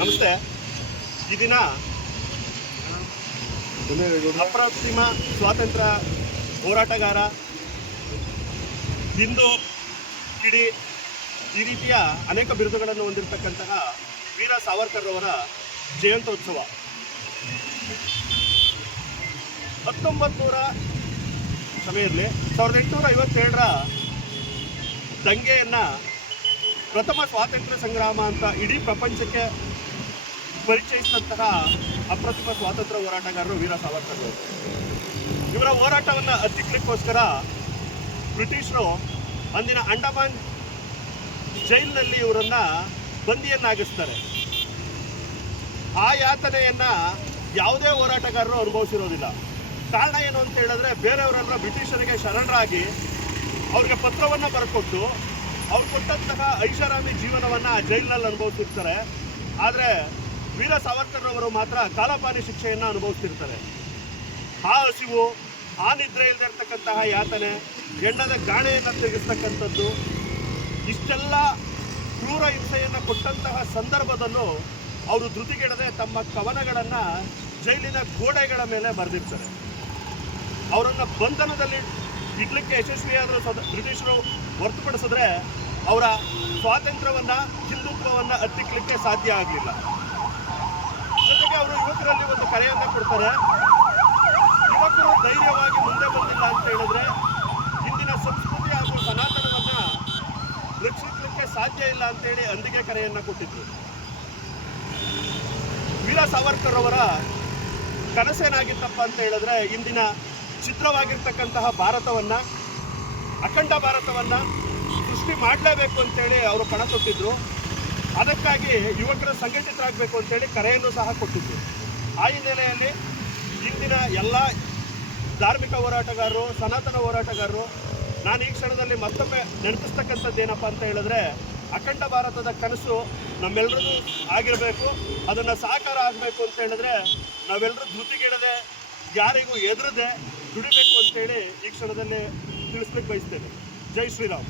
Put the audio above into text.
ನಮಸ್ತೆ. ಈ ದಿನ ಅಪ್ರತಿಮ ಸ್ವಾತಂತ್ರ್ಯ ಹೋರಾಟಗಾರ, ಹಿಂದೂ ಕಿಡಿ, ಈ ರೀತಿಯ ಅನೇಕ ಬಿರುದುಗಳನ್ನು ಹೊಂದಿರತಕ್ಕಂತಹ ವೀರ ಸಾವರ್ಕರ್ ಅವರ ಜಯಂತ್ಯೋತ್ಸವ 1857ರ ದಂಗೆಯನ್ನು ಪ್ರಥಮ ಸ್ವಾತಂತ್ರ್ಯ ಸಂಗ್ರಾಮ ಅಂತ ಇಡೀ ಪ್ರಪಂಚಕ್ಕೆ ಪರಿಚಯಿಸಿದಂತಹ ಅಪ್ರತಿಮ ಸ್ವಾತಂತ್ರ್ಯ ಹೋರಾಟಗಾರರು ವೀರ ಸಾವರ್ಕರ್ ಅವರು. ಇವರ ಹೋರಾಟವನ್ನು ಹತ್ತಿಕ್ಕಲಿಕ್ಕೋಸ್ಕರ ಬ್ರಿಟಿಷರು ಅಂದಿನ ಅಂಡಮಾನ್ ಜೈಲಿನಲ್ಲಿ ಇವರನ್ನು ಬಂದಿಯನ್ನಾಗಿಸ್ತಾರೆ. ಆ ಯಾತನೆಯನ್ನು ಯಾವುದೇ ಹೋರಾಟಗಾರರು ಅನುಭವಿಸಿರೋದಿಲ್ಲ. ಕಾರಣ ಏನು ಅಂತ ಹೇಳಿದ್ರೆ, ಬೇರೆಯವರೆಲ್ಲ ಬ್ರಿಟಿಷರಿಗೆ ಶರಣರಾಗಿ ಅವ್ರಿಗೆ ಪತ್ರವನ್ನು ಬರೆಕೊಟ್ಟು ಅವ್ರು ಕೊಟ್ಟಂತಹ ಐಷಾರಾಮಿ ಜೀವನವನ್ನು ಆ ಜೈಲಿನಲ್ಲಿ ಅನುಭವಿಸಿರ್ತಾರೆ. ಆದರೆ ವೀರ ಸಾವರ್ಕರ್ ಅವರು ಮಾತ್ರ ಕಾಲಪಾನಿ ಶಿಕ್ಷೆಯನ್ನು ಅನುಭವಿಸ್ತಿರ್ತಾರೆ. ಆ ಹಸಿವು, ಆ ನಿದ್ರೆ ಇಲ್ಲದೆ ಇರ್ತಕ್ಕಂತಹ ಯಾತನೆ, ಹೆಣ್ಣದ ಗಾಣೆಯನ್ನು ತೆಗೆಸ್ತಕ್ಕಂಥದ್ದು, ಇಷ್ಟೆಲ್ಲ ಕ್ರೂರ ಹಿಂಸೆಯನ್ನು ಕೊಟ್ಟಂತಹ ಸಂದರ್ಭದಲ್ಲೂ ಅವರು ಧೃತಿಗೆಡದೆ ತಮ್ಮ ಕವನಗಳನ್ನು ಜೈಲಿನ ಗೋಡೆಗಳ ಮೇಲೆ ಬರೆದಿರ್ತಾರೆ. ಅವರನ್ನು ಬಂಧನದಲ್ಲಿ ಇಡ್ಲಿಕ್ಕೆ ಯಶಸ್ವಿಯಾದರೂ ಬ್ರಿಟಿಷರು ಹೊರತುಪಡಿಸಿದ್ರೆ ಅವರ ಸ್ವಾತಂತ್ರ್ಯವನ್ನು, ಹಿಂದುತ್ವವನ್ನು ಹತ್ತಿಕ್ಕಲಿಕ್ಕೆ ಸಾಧ್ಯ ಆಗಲಿಲ್ಲ. ಜೊತೆಗೆ ಅವರು ಯುವಕರಲ್ಲಿ ಒಂದು ಕರೆಯನ್ನು ಕೊಡ್ತಾರೆ. ಯುವಕರು ಧೈರ್ಯವಾಗಿ ಮುಂದೆ ಬಂದಿಲ್ಲ ಅಂತ ಹೇಳಿದ್ರೆ ಇಂದಿನ ಸಂಸ್ಕೃತಿ ಹಾಗೂ ಸನಾತನವನ್ನು ರಕ್ಷಿಸಲಿಕ್ಕೆ ಸಾಧ್ಯ ಇಲ್ಲ ಅಂತೇಳಿ ಅಂದಿಗೆ ಕರೆಯನ್ನು ಕೊಟ್ಟಿದ್ರು. ವೀರ ಸಾವರ್ಕರ್ ಅವರ ಕನಸೇನಾಗಿತ್ತಪ್ಪ ಅಂತ ಹೇಳಿದ್ರೆ, ಇಂದಿನ ಚಿತ್ರವಾಗಿರ್ತಕ್ಕಂತಹ ಭಾರತವನ್ನು, ಅಖಂಡ ಭಾರತವನ್ನು ಸೃಷ್ಟಿ ಮಾಡಲೇಬೇಕು ಅಂತೇಳಿ ಅವರು ಪಣ ತೊಟ್ಟಿದ್ರು. ಅದಕ್ಕಾಗಿ ಯುವಕರು ಸಂಘಟಿತರಾಗಬೇಕು ಅಂತೇಳಿ ಕರೆಯನ್ನು ಸಹ ಕೊಟ್ಟಿದ್ರು. ಆ ಹಿನ್ನೆಲೆಯಲ್ಲಿ ಇಂದಿನ ಎಲ್ಲ ಧಾರ್ಮಿಕ ಹೋರಾಟಗಾರರು, ಸನಾತನ ಹೋರಾಟಗಾರರು, ನಾನು ಈ ಕ್ಷಣದಲ್ಲಿ ಮತ್ತೊಮ್ಮೆ ನೆನಪಿಸ್ತಕ್ಕಂಥದ್ದು ಏನಪ್ಪ ಅಂತ ಹೇಳಿದ್ರೆ, ಅಖಂಡ ಭಾರತದ ಕನಸು ನಮ್ಮೆಲ್ಲರದು ಆಗಿರಬೇಕು. ಅದನ್ನು ಸಾಕಾರ ಆಗಬೇಕು ಅಂತ ಹೇಳಿದ್ರೆ ನಾವೆಲ್ಲರೂ ಧೃತಿಗೆಡದೆ, ಯಾರಿಗೂ ಎದುರದೆ ದುಡಿಬೇಕು ಅಂತೇಳಿ ಈ ಕ್ಷಣದಲ್ಲಿ ತಿಳಿಸ್ಲಿಕ್ಕೆ ಬಯಸ್ತೇನೆ. ಜೈ ಶ್ರೀರಾಮ್.